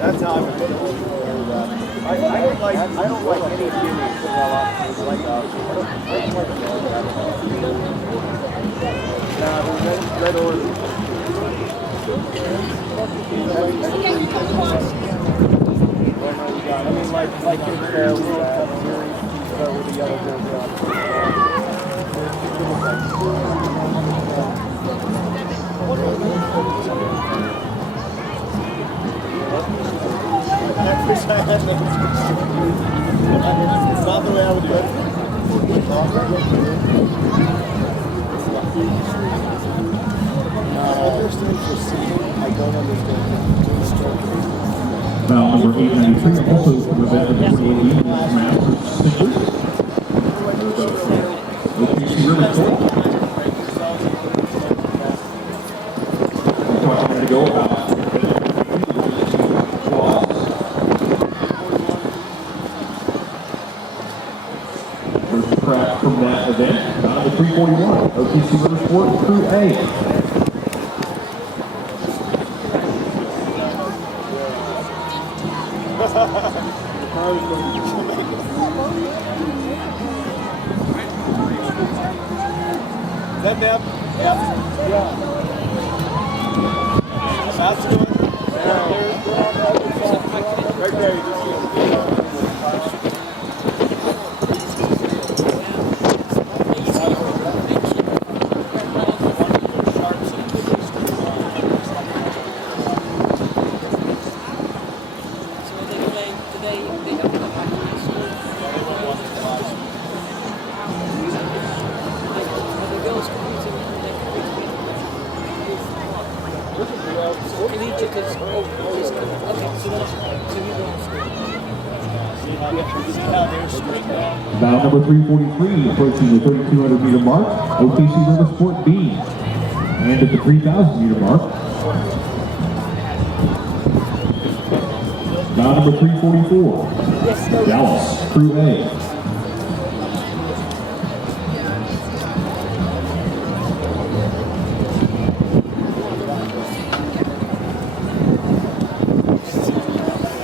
That's how I would feel. I don't like any team that's like the red or I mean, like in there with the yellow It's not the way I would do it. I don't understand. Foul number 893, also Regatta lead round for Stickers. OKC River Court. Talking to go about from that event, on the 341, OKC River Sport Crew A. Is that them? Yeah. That's good. Right there, you just see it. Bound number 343, approaching the 3,200 meter mark, OKC Riversport B. And at the 3,000 meter mark, bound number 344, Dallas, Crew A.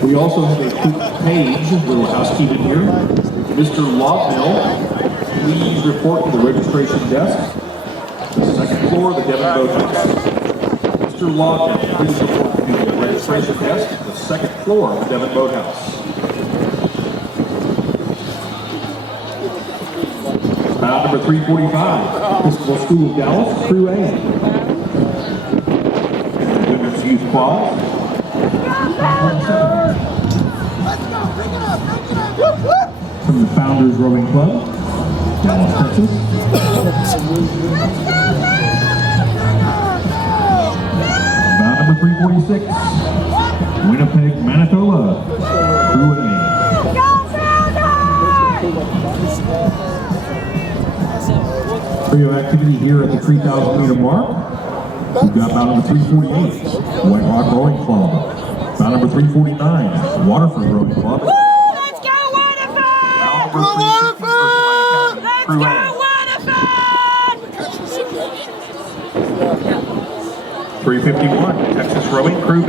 We also have a quick page, a little housekeeping here. Mr. Lawville, please report to the registration desk. The second floor, the Devon Boat House. Mr. Lawville, please report to the registration desk. The second floor, the Devon Boat House. Bound number 345, Episcopal School of Dallas, Crew A. Women's Youth Quad. From the Founders Rowing Club, Dallas, Texas. Bound number 346, Winnipeg, Manitoba, Crew A. Trio activity here at the 3,000 meter mark. We've got bound number 348, White Rock Rowing Club. Bound number 349, Waterford Rowing Club. Woo! Let's go Waterford! Go Waterford! Let's go Waterford! 351, Texas Rowing, Crew B.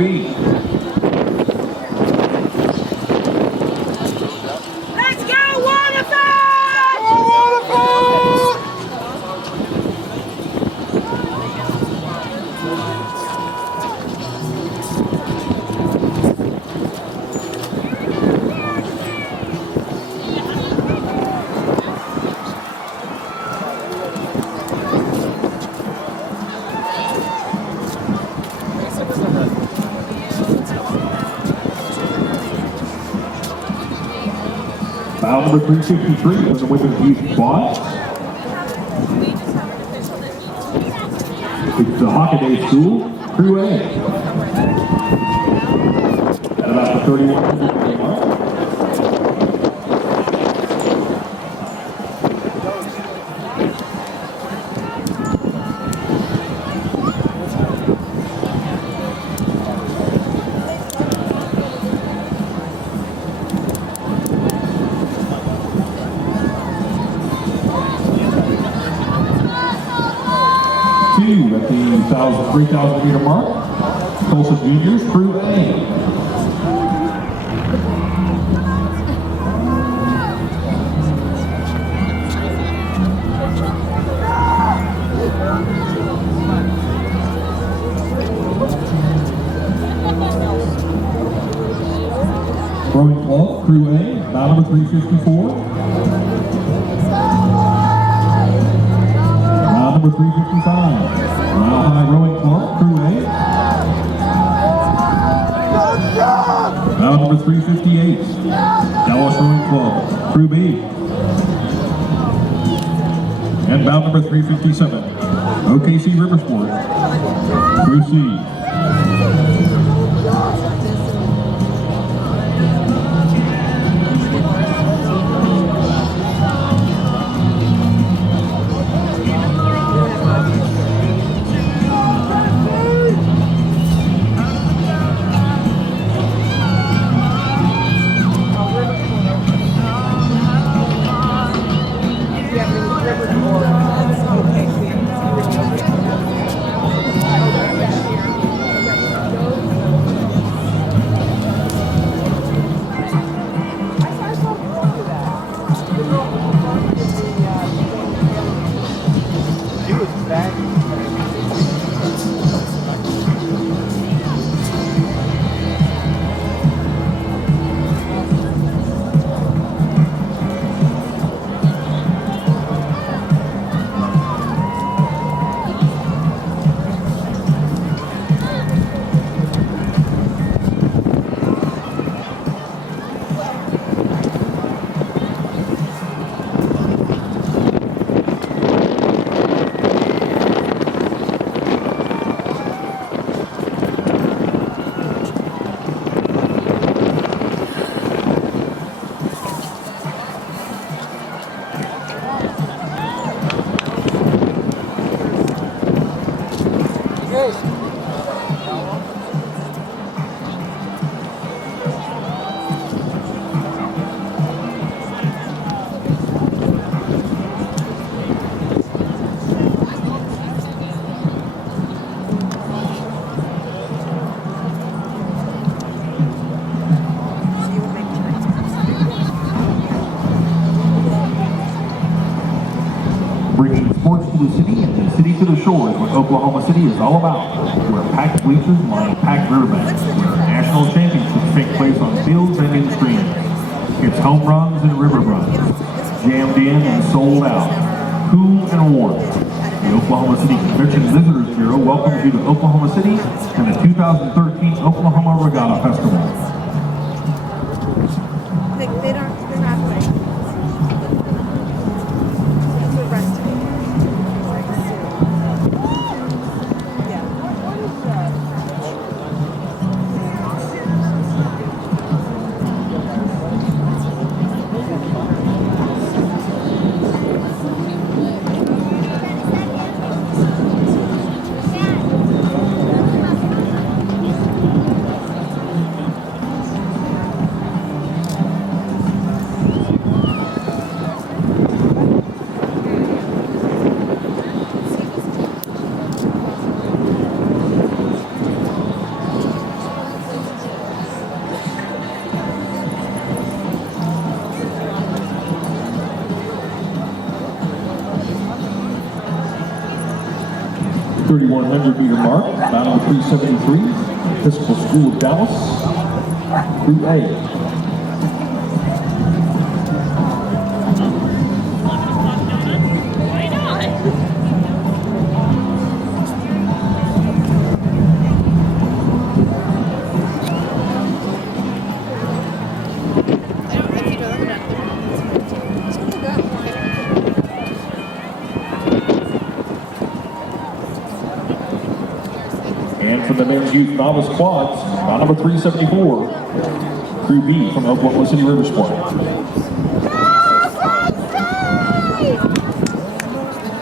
Let's go Waterford! Go Waterford! Bound number 353 was the Women's Youth Quad. It's the Hockaday School, Crew A. At about the 31 mark. At the 3,000 meter mark, Tulsa Juniors, Crew A. Rowing Club, Crew A, bound number 354. Bound number 355. Mile High Rowing Club, Crew A. Bound number 358, Dallas Rowing Club, Crew B. And bound number 357, OKC Riversport, Crew C. Bringing sports to the city and the city to the shore is what Oklahoma City is all about. Where packed bleachers line packed riverbanks, where national championships take place on fields and in streams. It's home runs and river runs, jammed in and sold out, cool and warm. The Oklahoma City Convention Visitors Bureau welcomes you to Oklahoma City and the 2013 Oklahoma Regatta Festival. They're not playing. We're resting. Yeah. 3,100-meter mark, battle 373, Episcopal School of Dallas, Group A. And from the men's youth novice quads, round number 374, Crew B from Oklahoma City River Sport.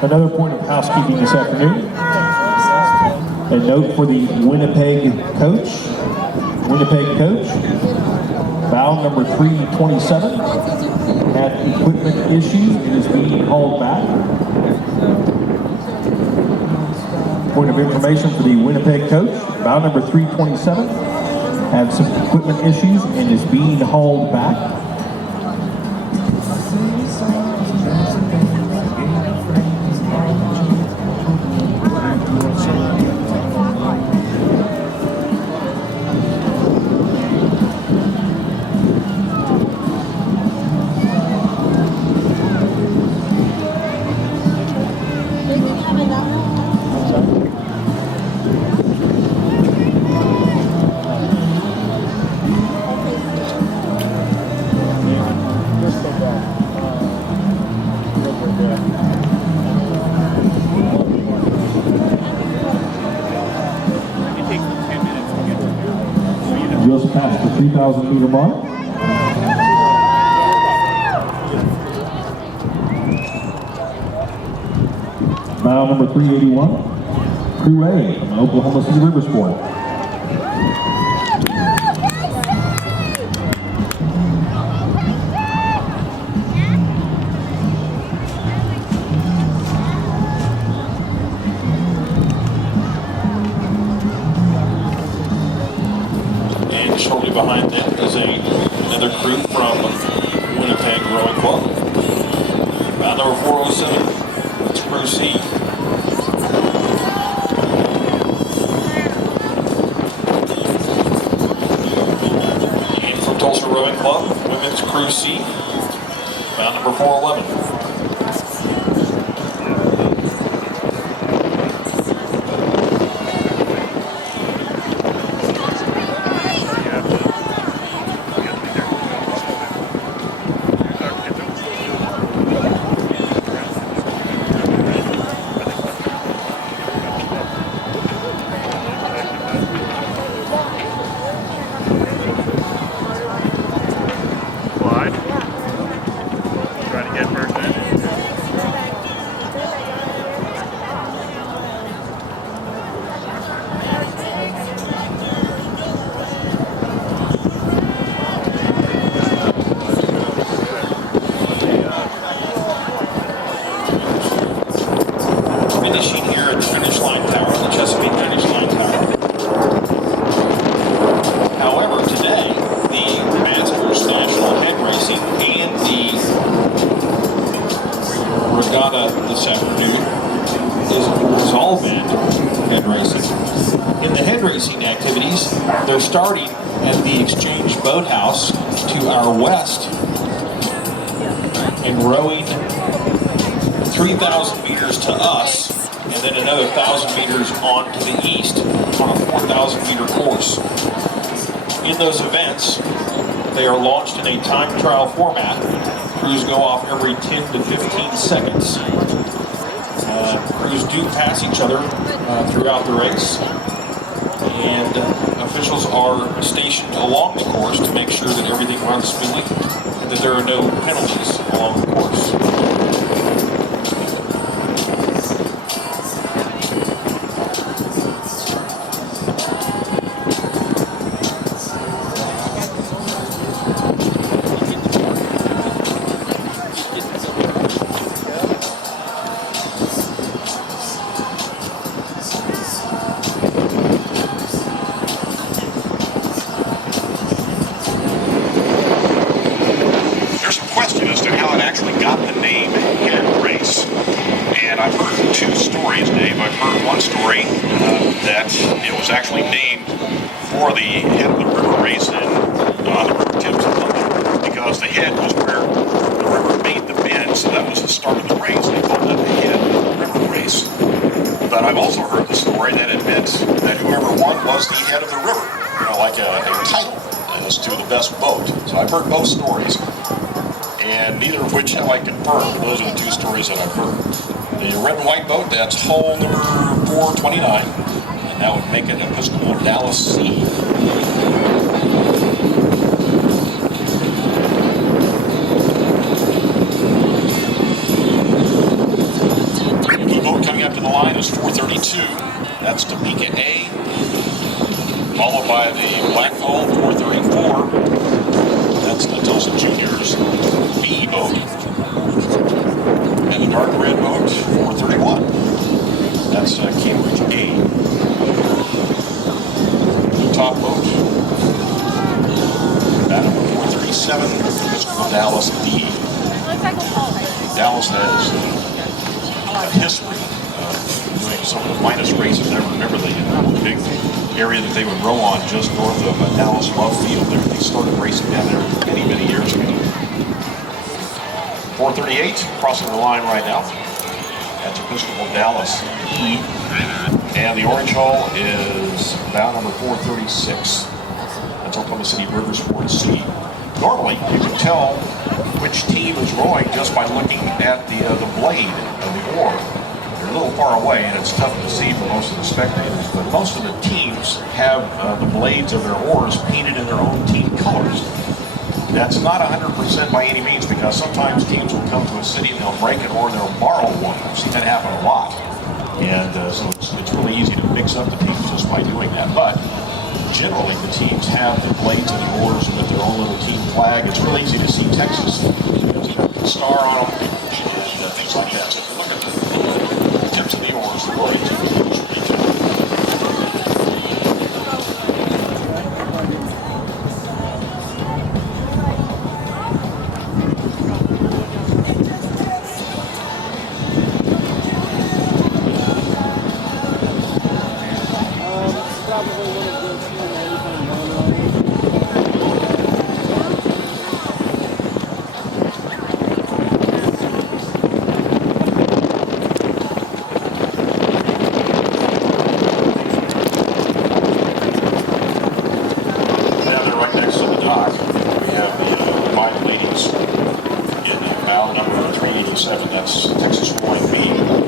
Another point of housekeeping this afternoon. A note for the Winnipeg coach. Bow number 327 had equipment issues. It is being hauled back. Point of information for the Winnipeg coach. Bow number 327 had some equipment issues and is being hauled back. Just past the 3,000-meter mark. Mile number 381, Crew A from Oklahoma City River Sport. Shortly behind them is another crew from Winnipeg Rowing Club. Round number 407, it's Crew C. And from Tulsa Rowing Club, Women's Crew C, round number 411. Trying to get first. finishing here at the finish line tower, the Chesapeake finish line tower. However, today, the Masters National Head Racing and the Regatta this afternoon is all event head racing. In the head racing activities, they're starting at the Exchange Boathouse to our west and rowing 3,000 meters to us, and then another 1,000 meters on to the east on a 4,000 meter course. In those events, they are launched in a time trial format. Crews go off every 10 to 15 seconds. Crews do pass each other throughout the race, and officials are stationed along the course to make sure that everything runs smoothly and that there are no penalties along the course. One story that it was actually named for the head of the river race on the river Thames in London, because the head was where the river made the bend, so that was the start of the race. They called it the head of the river race. But I've also heard the story that it meant that whoever won was the head of the river, like a title as to the best boat. So I've heard both stories, and neither of which have I confirmed. Those are the two stories that I've heard. The red and white boat, that's hull number 429, and that would make it Episcopal Dallas C. The boat coming up to the line is 432. That's Topeka A, followed by the black hull 434. That's the Tulsa Juniors B boat. And the dark red boat, 431. That's Cambridge A. The top boat, that number 437, Episcopal Dallas D. Dallas has a history of doing some of the finest races. I remember the big area that they would row on just north of Dallas Love Field. They started racing down there many, many years ago. 438, crossing the line right now. That's Episcopal Dallas E. And the orange hull is bow number 436. That's Oklahoma City River Sport C. Normally, you can tell which team is rowing just by looking at the blade of the oar. They're a little far away, and it's tough to see for most of the spectators, but most of the teams have the blades of their oars painted in their own team colors. That's not 100% by any means, because sometimes teams will come to a city and they'll break an oar and they'll borrow one. I've seen that happen a lot. And so it's really easy to mix up the teams just by doing that. But generally the teams have the blades of the oars with their own little team flag. It's really easy to see Texas. It's got the star on them and things like that. So if you look at the tips of the oars, the blades of the oars. That's Texas Point B.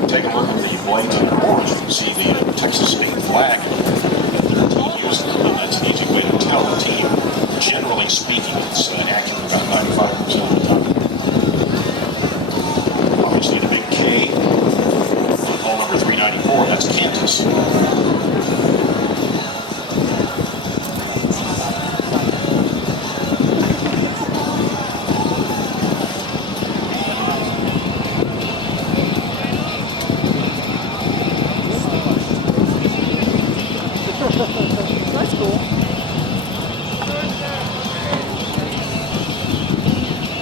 Take a look at the blades of their oars. You can see the Texas state flag that their team uses, and that's an easy way to tell the team. Generally speaking, it's accurate about 95% of the time. Obviously, the big K, hull number 394, that's Kansas.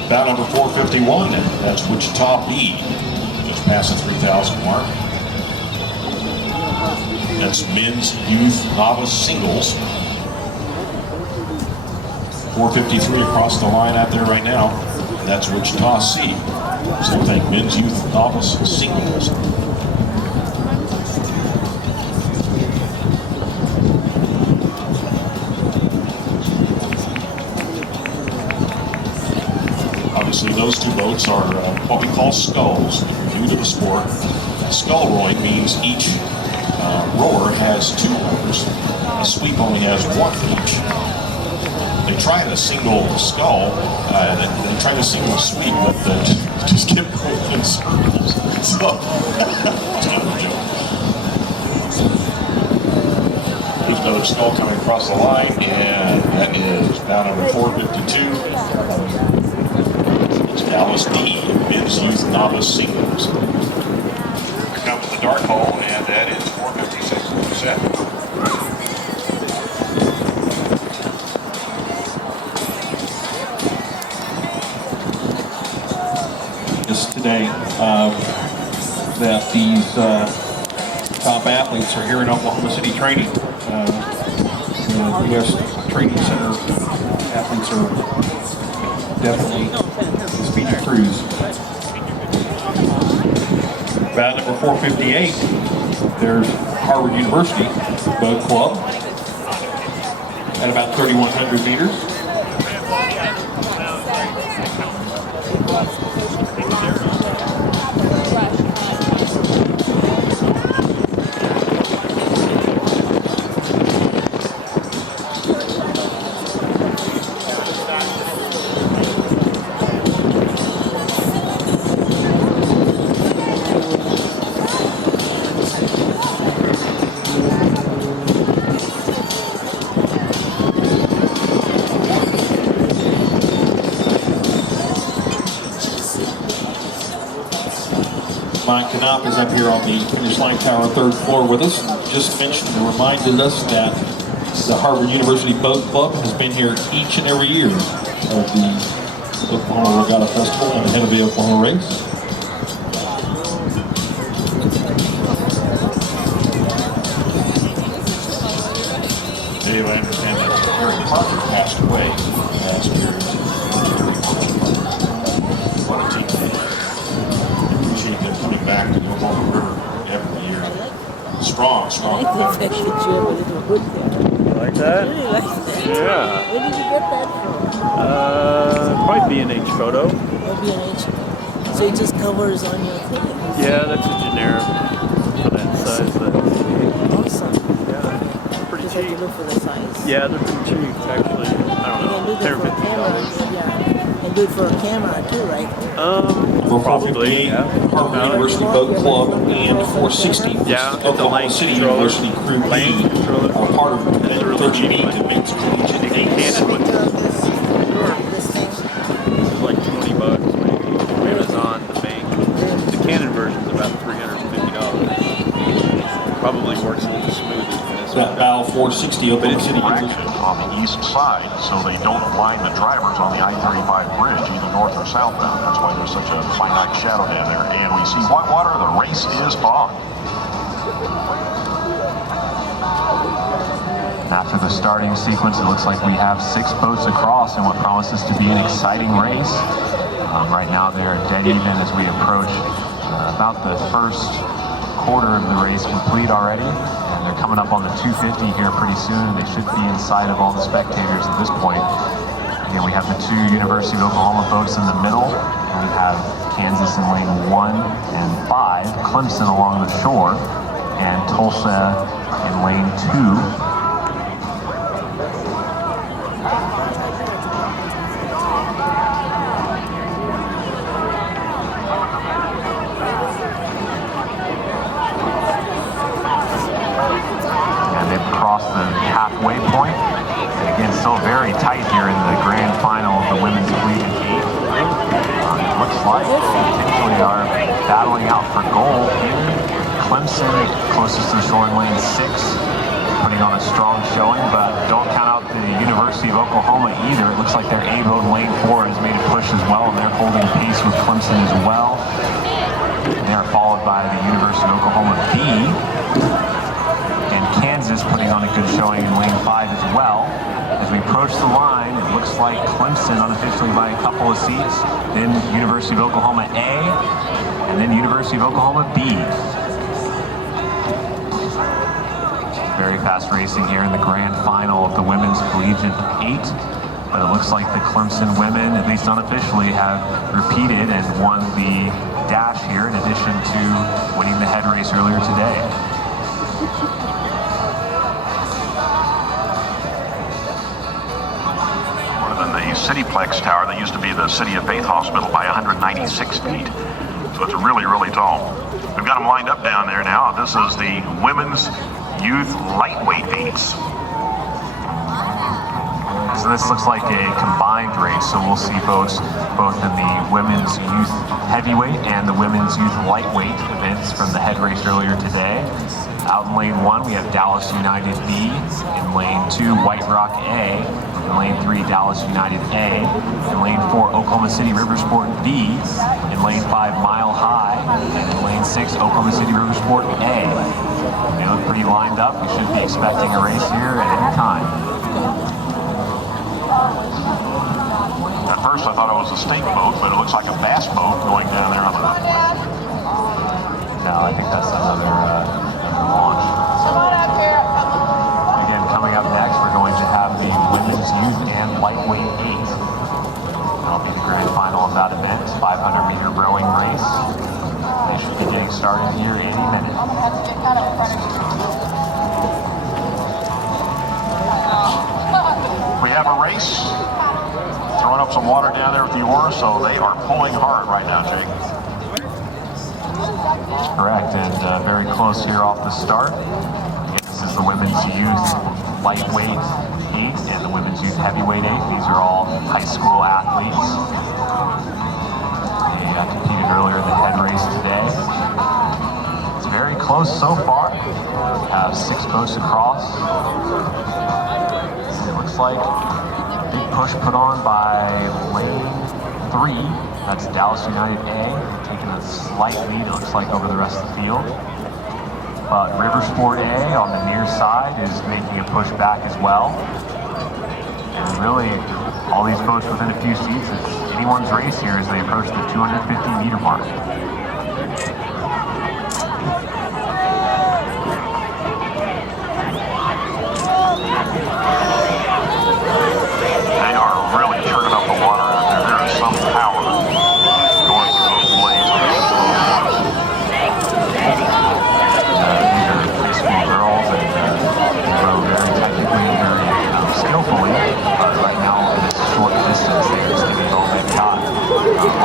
Bout number 451, that's Wichita B. Just past the 3,000 mark. That's men's youth novice singles. 453 across the line out there right now. That's Wichita C. Same thing, men's youth novice singles. Obviously, those two boats are what we call sculls. If you're new to the sport, scull rowing means each rower has two rowers. A sweep only has one each. They try to single scull, they try to single sweep, but they just keep going in circles. So, it's kind of a joke. There's another scull coming across the line, and that is bout number 452. Dallas D, men's youth novice singles. Here comes the dark hole, and that is 456%. Today that these top athletes are here in Oklahoma City training. The U.S. Training Center athletes are definitely speedy crews. Bout number 458, there's Harvard University Boat Club at about 3,100 meters. Mike Knopf is up here on the finish line tower, third floor with us. Just mentioned and reminded us that the Harvard University Boat Club has been here each and every year of the Oklahoma Regatta Festival and ahead of the Oklahoma race. Dave, I understand that Harry Parker passed away last year. What a teammate. Appreciate them coming back to the Oklahoma River every year. Strong. Like that? Really like that. Yeah. Where did you get that from? Probably B&H photo. Or B&H. So it just covers on your thing. Yeah, that's a generic for that size. Awesome. Yeah, pretty Just have to cheap. look for the size. Yeah, they're pretty cheap, actually. I You don't can know, do $10 that or for a camera. $15. Yeah. And do it for a camera too, right? Probably, yeah. Harvard University Boat Club and 460. Yeah, it's a Oklahoma lane City controller. University Crew Lane B controller. are part of the That's really cheap. 30 to men's collegiate You can days. can it with This thing. it's like $20 maybe. Amazon to make. The Canon version is about $350. Probably works a little smoother than this That one. bow 460 Oklahoma City Traction University. on the east side, so they don't blind the drivers on the I-35 bridge, either north or southbound. That's why there's such a finite shadow down there. And we see white water. The race is on. After the starting sequence, it looks like we have 6 boats across in what promises to be an exciting race. Right now they're dead even as we approach about the first quarter of the race complete already. And they're coming up on the 250 here pretty soon. They should be in sight of all the spectators at this point. Again, we have the 2 University of Oklahoma boats in the middle. And we have Kansas in lane 1 and 5, Clemson along the shore, and Tulsa in lane 2. The halfway point. And again, still very tight here in the grand final of the women's collegiate game. It looks like they potentially are battling out for goal here. Clemson closest to the shore in lane 6. putting on a strong showing, but don't count out the University of Oklahoma either. It looks like their A boat in lane 4 has made a push as well, and they're holding pace with Clemson as well. And they are followed by the University of Oklahoma B, and Kansas putting on a good showing in lane 5 as well. As we approach the line, it looks like Clemson unofficially by a couple of seats, then University of Oklahoma A, and then University of Oklahoma B. Very fast racing here in the grand final of the women's collegiate 8. But it looks like the Clemson women, at least unofficially, have repeated and won the dash here in addition to winning the head race earlier today. More than the Cityplex Tower that used to be the City of Faith Hospital by 196 feet. So it's really, really tall. We've got them lined up down there now. This is the women's youth lightweight heats. So this looks like a combined race, so we'll see boats both in the women's youth heavyweight and the women's youth lightweight events from the head race earlier today. Out in lane 1, we have Dallas United B. In lane 2, White Rock A. In lane 3, Dallas United A. In lane 4, Oklahoma City Riversport B. In lane 5, Mile High. And in lane 6, Oklahoma City Riversport A. They look pretty lined up. We should be expecting a race here at any time. At first I thought it was a stake boat, but it looks like a bass boat going down there on the left. No, I think that's another launch. Again, coming up next, we're going to have the women's youth and lightweight 8. That'll be the grand final of that event. 500-meter rowing race. They should be getting started here any minute. We have a race. Throwing up some water down there with the oars, so they are pulling hard right now, Jake. That's correct, and very close here off the start. This is the women's youth lightweight 8 and the women's youth heavyweight 8. These are all high school athletes. They competed earlier in the head race today. It's very close so far. We have 6 boats across. It looks like big push put on by lane 3. That's Dallas United A, taking a slight lead, it looks like, over the rest of the field. But Riversport A on the near side is making a push back as well. And really, all these boats within a few seats, it's anyone's race here as they approach the 250-meter mark. They are really turning up the water out there. There is some power going through those blades. These are high school girls and they row very technically and very skillfully. Right now, in this short distance, they're just giving it all they've got.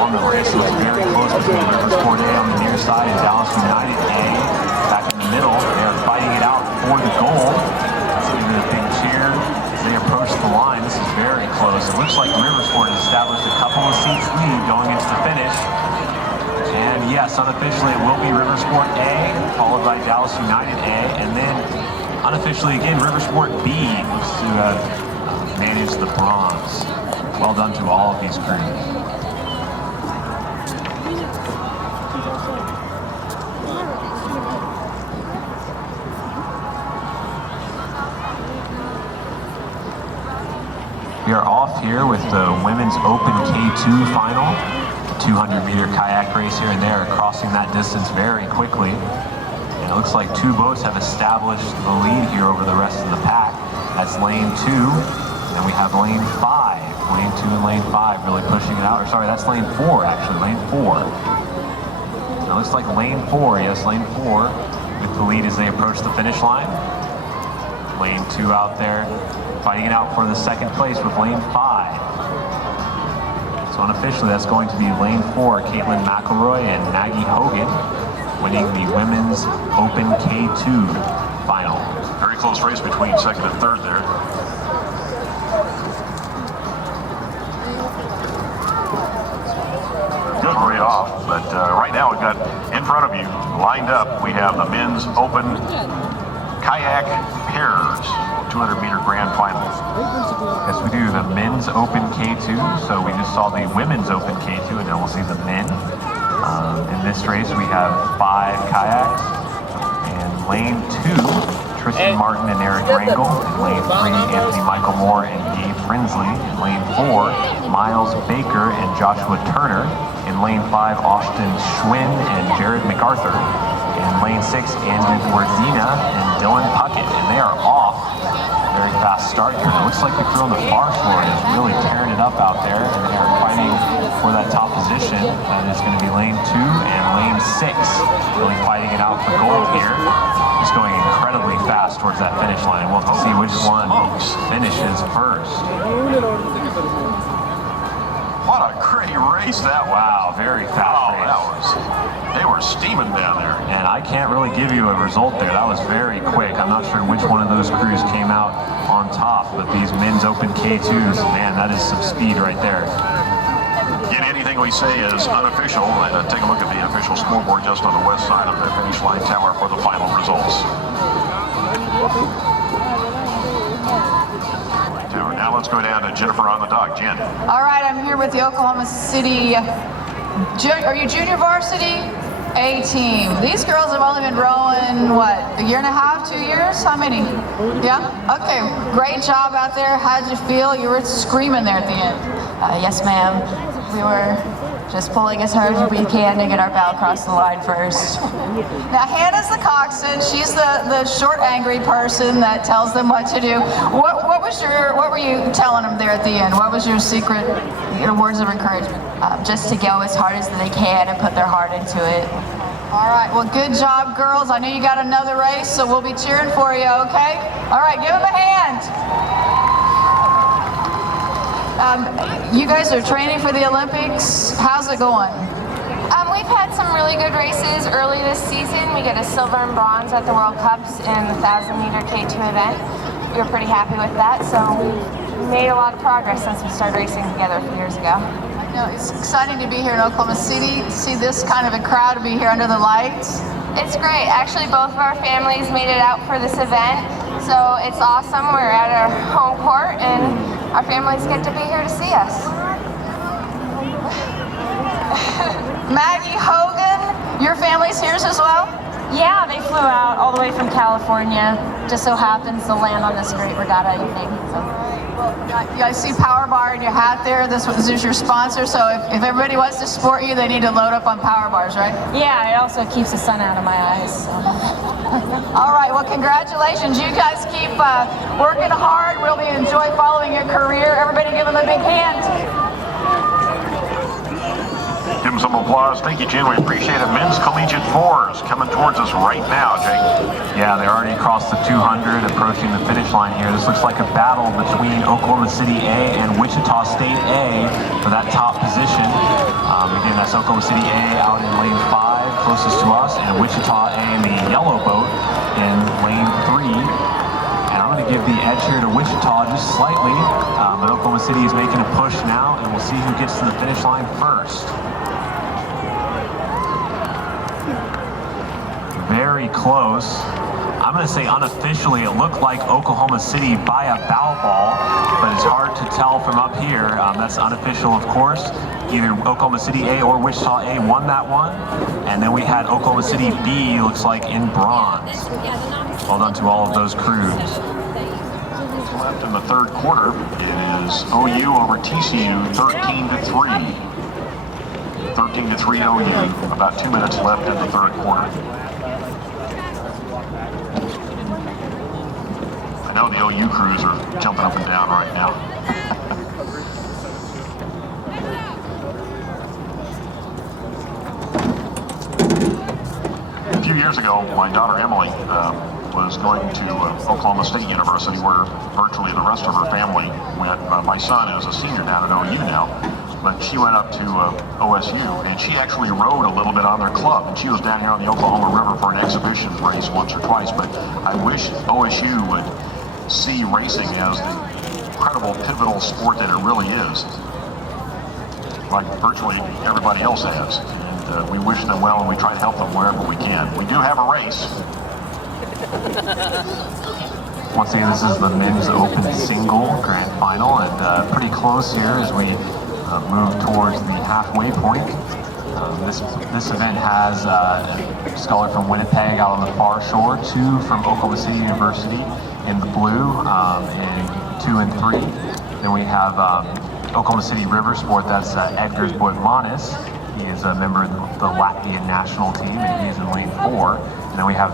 On the race, so it's very close between Riversport A on the near side and Dallas United A back in the middle. They're fighting it out for the goal. Let's give it a big cheer as they approach the line. This is very close. It looks like Riversport has established a couple of seats lead going into the finish. And yes, unofficially it will be Riversport A, followed by Dallas United A, and then unofficially again Riversport B looks to manage the bronze. Well done to all of these crews. We are off here with the Women's Open K2 final. 200-meter kayak race here and there, crossing that distance very quickly. And it looks like 2 boats have established the lead here over the rest of the pack. That's lane 2, and then we have lane 5. Lane 2 and lane 5 really pushing it out. Or sorry, that's lane 4 actually, lane 4. And it looks like lane 4, yes, lane 4, with the lead as they approach the finish line. Lane 2 out there, fighting it out for the second place with lane 5. So unofficially, that's going to be lane 4, Caitlin McElroy and Maggie Hogan, winning the Women's Open K2 final. Very close race between second and third there. Good right off, but right now we've got in front of you, lined up, we have the Men's Open kayak pairs, 200-meter grand final. Yes, we do the men's open K2. So we just saw the women's open K2, and now we'll see the men. In this race, we have 5 kayaks. In lane 2, Tristan Martin and Eric Rangel. In lane 3, Anthony Michael Moore and Gabe Frinsley. In lane 4, Miles Baker and Joshua Turner. In lane 5, Austin Schwinn and Jared MacArthur. In lane 6, Andrew Gordina and Dylan Puckett. And they are off. Very fast start here. It looks like the crew on the far shore is really tearing it up out there, and they are fighting for that top position. That is going to be lane 2 and lane 6. Really fighting it out for gold here. Just going incredibly fast towards that finish line. We'll have to see which one finishes first. What a great race that was. Wow, very fast race. They were steaming down there. And I can't really give you a result there. That was very quick. I'm not sure which one of those crews came out on top, but these men's open K2s, man, that is some speed right there. Again, anything we say is unofficial. Take a look at the official scoreboard just on the west side of the finish line tower for the final results. Now let's go down to Jennifer on the dock. Jen. All right, I'm here with the Oklahoma City, are you junior varsity? A team. These girls have only been rowing, what, a year and a half, 2 years? How many? Yeah? Okay, great job out there. How'd you feel? You were screaming there at the end. Yes, ma'am. We were just pulling as hard as we can to get our bow across the line first. Now, Hannah's the coxswain. She's the short, angry person that tells them what to do. What were you telling them there at the end? What was your secret words of encouragement? Just to go as hard as they can and put their heart into it. All right, well, good job, girls. I know you got another race, so we'll be cheering for you, okay? All right, give them a hand. You guys are training for the Olympics. How's it going? We've had some really good races early this season. We got a silver and bronze at the World Cups in the 1,000-meter K2 event. We were pretty happy with that, so we made a lot of progress since we started racing together a few years ago. You know, it's exciting to be here in Oklahoma City, to see this kind of a crowd, to be here under the lights. It's great. Actually, both of our families made it out for this event, so it's awesome. We're at our home court, and our families get to be here to see us. Maggie Hogan, your family's here as well? Yeah, they flew out all the way from California. Just so happens to land on this great regatta evening. So. You guys see Power Bar in your hat there. This is your sponsor, so if everybody wants to support you, they need to load up on Power Bars, right? Yeah, it also keeps the sun out of my eyes. So. All right, well, congratulations. You guys keep working hard. Really enjoy following your career. Everybody give them a big hand. Give them some applause. Thank you, Jen. We appreciate it. Men's collegiate fours coming towards us right now, Jake. Yeah, they already crossed the 200, approaching the finish line here. This looks like a battle between Oklahoma City A and Wichita State A for that top position. Again, that's Oklahoma City A out in lane 5, closest to us, and Wichita A in the yellow boat in lane 3. And I'm going to give the edge here to Wichita just slightly, but Oklahoma City is making a push now, and we'll see who gets to the finish line first. Very close. I'm going to say unofficially it looked like Oklahoma City by a bow ball, but it's hard to tell from up here. That's unofficial, of course. Either Oklahoma City A or Wichita A won that one. And then we had Oklahoma City B, looks like, in bronze. Well done to all of those crews. Left in the third quarter, it is OU over TCU, 13-3. 13-3 OU. About 2 minutes left in the third quarter. I know the OU crews are jumping up and down right now. A few years ago, my daughter Emily was going to Oklahoma State University, where virtually the rest of her family went. My son is a senior down at OU now, but she went up to OSU, and she actually rowed a little bit on their club, and she was down here on the Oklahoma River for an exhibition race once or twice. But I wish OSU would see racing as the incredible pivotal sport that it really is, like virtually everybody else has. And we wish them well, and we try to help them wherever we can. We do have a race. Once again, this is the men's open single grand final, and pretty close here as we move towards the halfway point. This event has a scholar from Winnipeg out on the far shore, 2 from Oklahoma City University in the blue, in 2 and 3. Then we have Oklahoma City River Sport, that's Edgar's Boymanis. He is a member of the Latvian national team, and he's in lane 4. And then we have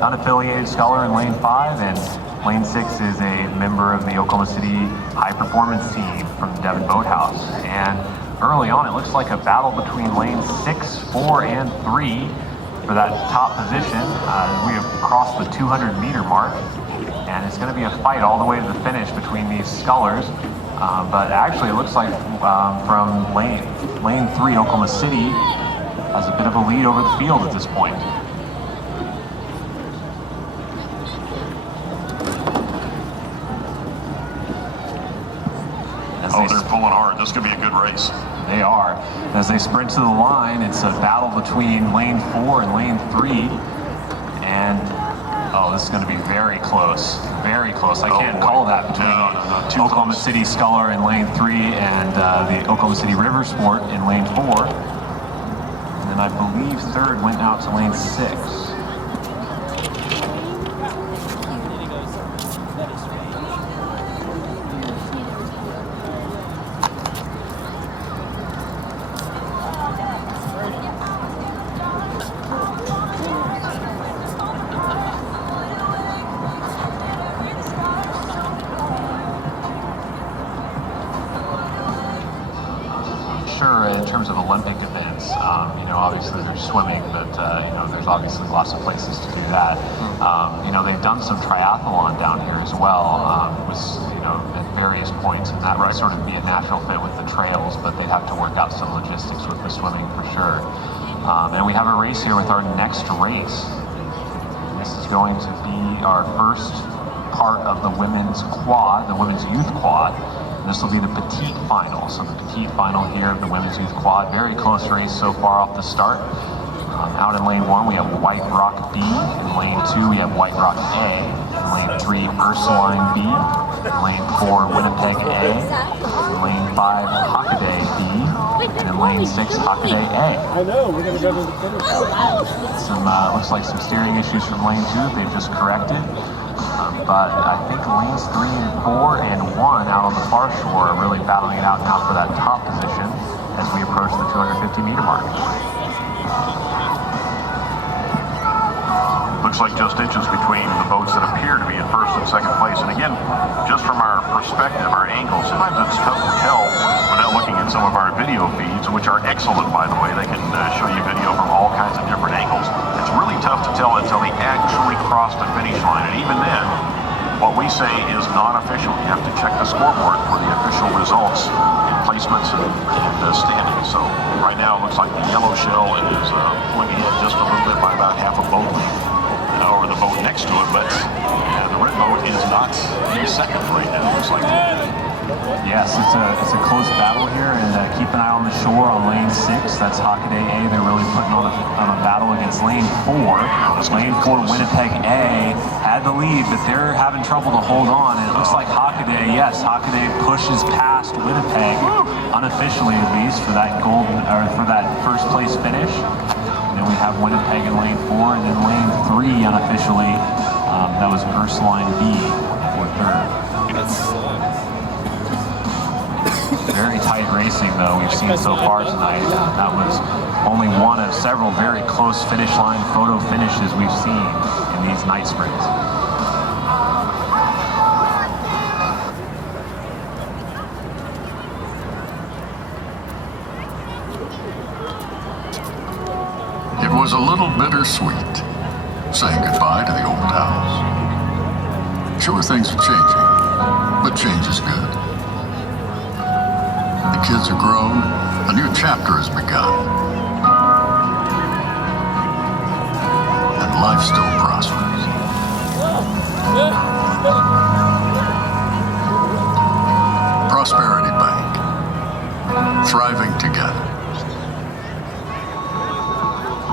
unaffiliated scholar in lane 5, and lane 6 is a member of the Oklahoma City high performance team from Devon Boathouse. And early on, it looks like a battle between lane 6, 4, and 3 for that top position. We have crossed the 200-meter mark, and it's going to be a fight all the way to the finish between these scullers. But actually, it looks like from lane 3, Oklahoma City has a bit of a lead over the field at this point. Oh, they're pulling hard. This could be a good race. They are. As they sprint to the line, it's a battle between lane 4 and lane 3. And, oh, this is going to be very close. Very close. I can't call that between the Oklahoma City Sculler in lane 3 and the Oklahoma City River Sport in lane 4. And then I believe 3rd went out to lane 6. Sure, in terms of Olympic events, you know, obviously there's swimming, but you know, there's obviously lots of places to do that. You know, they've done some triathlon down here as well, with, you know, at various points, and that would sort of be a natural fit with the trails, but they'd have to work out some logistics with the swimming for sure. And we have a race here with our next race. This is going to be our first part of the women's quad, the women's youth quad. This will be the petite final. So the petite final here of the women's youth quad. Very close race so far off the start. Out in lane 1, we have White Rock B. In lane 2, we have White Rock A. In lane 3, Ursuline B. In lane 4, Winnipeg A. In lane 5, Hockaday B. And in lane 6, Hockaday A. I know, we're going to go to the finish. Some, looks like some steering issues from lane 2 that they've just corrected. But I think lanes 3 and 4 and 1 out on the far shore are really battling it out now for that top position as we approach the 250-meter mark. Looks like just inches between the boats that appear to be in first and second place. And again, just from our perspective, our angle, sometimes it's tough to tell without looking at some of our video feeds, which are excellent, by the way. They can show you video from all kinds of different angles. It's really tough to tell until they actually cross the finish line. And even then, what we say is not official. You have to check the scoreboard for the official results in placements and standings. So right now, it looks like the yellow shell is pulling ahead just a little bit by about half a boat length over the boat next to it, but the red boat is not in second right now. It looks like. Yes, it's a close battle here, and keep an eye on the shore on lane 6. That's Hockaday A. They're really putting on a battle against lane 4. Lane 4, Winnipeg A had the lead, but they're having trouble to hold on. And it looks like Hockaday, yes, Hockaday pushes past Winnipeg, unofficially at least, for that for that first place finish. And then we have Winnipeg in lane 4, and then lane 3 unofficially. That was Ursuline B for 3rd. Very tight racing, though, we've seen so far tonight. That was only one of several very close finish line photo finishes we've seen in these night sprints. It was a little bittersweet, saying goodbye to the old house. Sure, things are changing, but change is good. The kids are grown, a new chapter has begun. And life still prospers. Prosperity Bank, thriving together.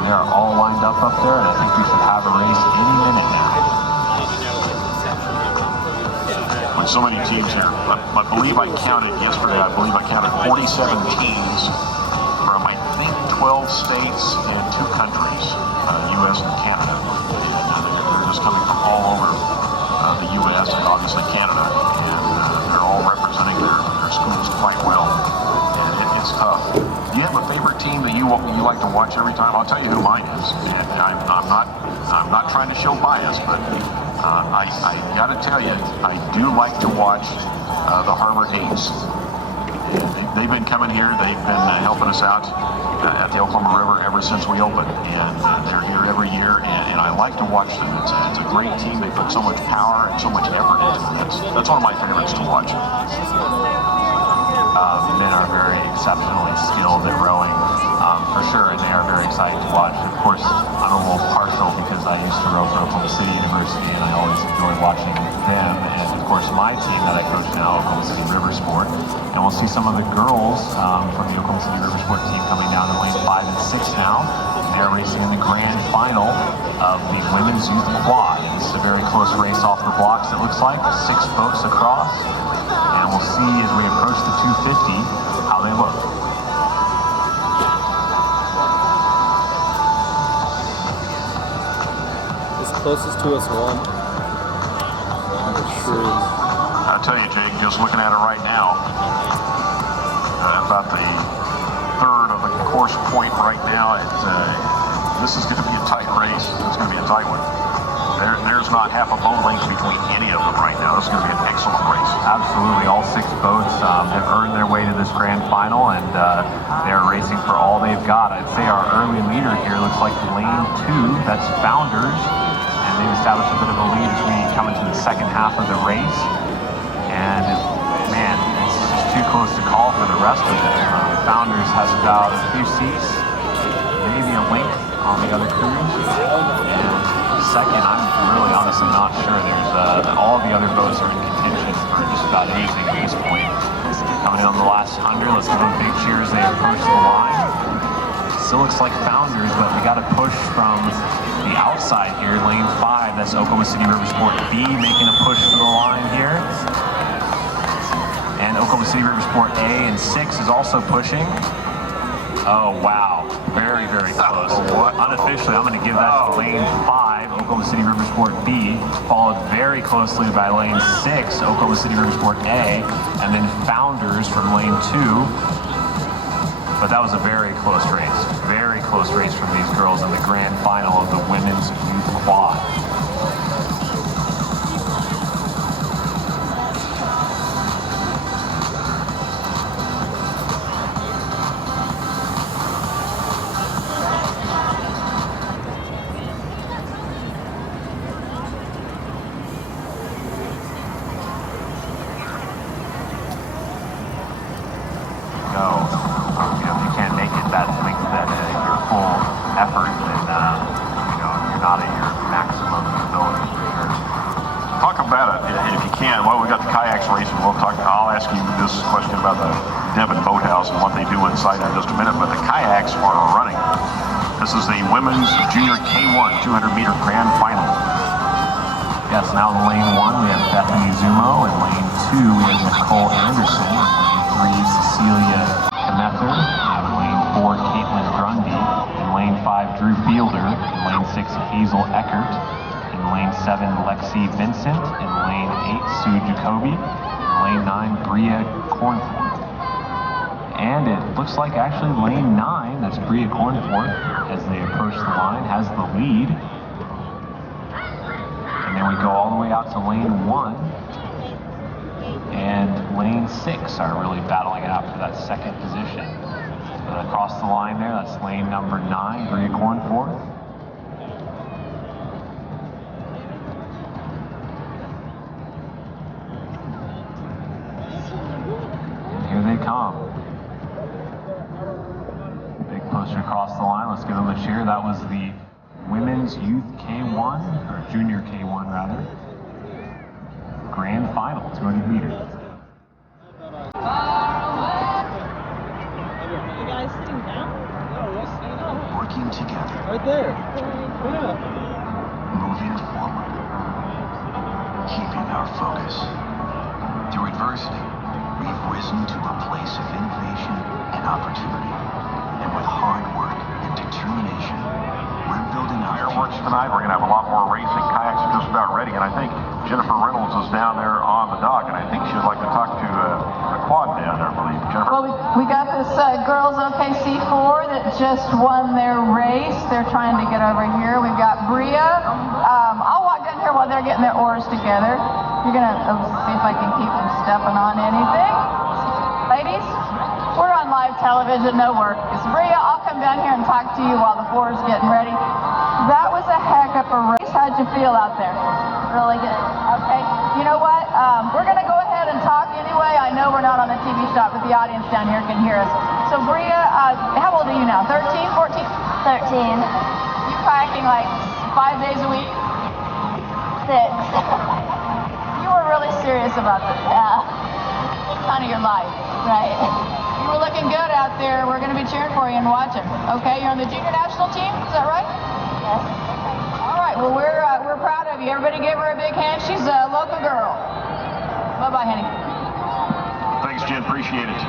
They are all lined up there, and I think we should have a race any minute now. with so many teams here. I believe I counted yesterday, I believe I counted 47 teams from, I think, 12 states and 2 countries, U.S. and Canada. And they're just coming from all over the U.S. and obviously Canada. And they're all representing their schools quite well. And it's tough. Do you have a favorite team that you like to watch every time? I'll tell you who mine is. And I'm not trying to show bias, but I got to tell you, I do like to watch the Harbor A's. They've been coming here. They've been helping us out at the Oklahoma River ever since we opened, and they're here every year. And I like to watch them. It's a great team. They put so much power and so much effort into it. That's one of my favorites to watch. Men are very exceptionally skilled at rowing, for sure, and they are very exciting to watch. Of course, I'm a little partial because I used to row for Oklahoma City University, and I always enjoy watching them. And of course, my team that I coach now, Oklahoma City River Sport, and we'll see some of the girls from the Oklahoma City River Sport team coming down in lane 5 and 6 now. They're racing in the grand final of the women's youth quad. It's a very close race off the blocks, it looks like. 6 boats across. And we'll see as we approach the 250 how they look. As closest to us one. Sure. I'll tell you, Jake, just looking at it right now, about the third of the course point right now, this is going to be a tight race. It's going to be a tight one. There's not half a boat length between any of them right now. This is going to be an excellent race. Absolutely. All 6 boats have earned their way to this grand final, and they're racing for all they've got. I'd say our early leader here looks like lane 2. That's Founders, and they've established a bit of a lead as we come into the second half of the race. And, man, it's just too close to call for the rest of it. Founders has about a few seats, maybe a length on the other crews. And second, I'm really honestly not sure. There's all the other boats are in contention for just about anything at this point. Coming in on the last 100, let's give them a big cheer as they approach the line. Still looks like Founders, but we got to push from the outside here, lane 5. That's Oklahoma City River Sport B making a push for the line here. And Oklahoma City River Sport A and 6 is also pushing. Oh, wow. Very, very close. Unofficially, I'm going to give that to lane 5, Oklahoma City River Sport B, followed very closely by lane 6, Oklahoma City River Sport A, and then Founders from lane 2. But that was a very close race. Very close race from these girls in the grand final of the women's youth quad. And what they do inside in just a minute, but the kayaks are running. This is the women's junior K1 200-meter grand final. Yes, now in lane 1 we have Bethany Zumo, in lane 2 we have Nicole Anderson, in lane 3 Cecilia Kamether, in lane 4 Caitlin Grundy, in lane 5 Drew Fielder, in lane 6 Hazel Eckert, in lane 7 Lexi Vincent, in lane 8 Sue Jacoby, in lane 9 Bria Cornforth. And it looks like actually lane 9, that's Bria Cornforth, as they approach the line, has the lead. And then we go all the way out to lane 1. And lane 6 are really battling it out for that second position. And across the line there, that's lane number 9, Bria Cornforth. And here they come. Poster across the line. Let's give them a cheer. That was the women's youth K1, or junior K1 rather. Grand final, 200 meters. You guys sitting down? Working together. Right there. Moving forward. Keeping our focus. University, we've risen to a place of innovation and opportunity. And with hard work and determination, we're building our Fireworks tonight. We're going to have a lot more racing. Kayaks are just about ready, and I think Jennifer Reynolds is down there on the dock, and I think she'd like to talk to a quad down there, I believe. Jennifer? Well, we got this girls OKC4 that just won their race. They're trying to get over here. We've got Bria. I'll walk down here while they're getting their oars together. You're going to see if I can keep them stepping on anything. Ladies, we're on live television, no work. It's Bria, I'll come down here and talk to you while the floor is getting ready. That was a heck of a race. How'd you feel out there? Really good. Okay. You know what? We're going to go ahead and talk anyway. I know we're not on a TV shot, but the audience down here can hear us. So Bria, how old are you now? 13, 14? 13. You kayaking like 5 days a week? 6. You were really serious about this. Yeah. Kind of your life. Right. You were looking good out there. We're going to be cheering for you and watching. Okay, you're on the junior national team. Is that right? Yes. All right. Well, we're proud of you. Everybody give her a big hand. She's a local girl. Bye-bye, honey. Thanks, Jen. Appreciate it.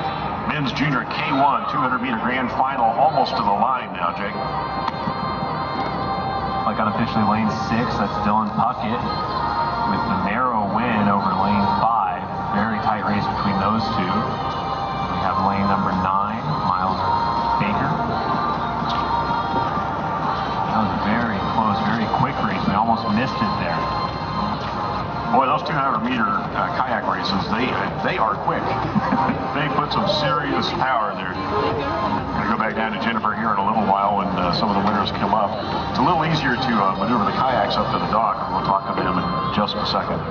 Men's junior K1 200-meter grand final, almost to the line now, Jake. Like unofficially lane 6, that's Dylan Puckett with the narrow win over lane 5. Very tight race between those two. We have lane number 9, Miles Baker. That was a very close, very quick race. We almost missed it there. Boy, those 200-meter kayak races, they are quick. They put some serious power there. Going to go back down to Jennifer here in a little while when some of the winners come up. It's a little easier to maneuver the kayaks up to the dock, and we'll talk to them in just a second.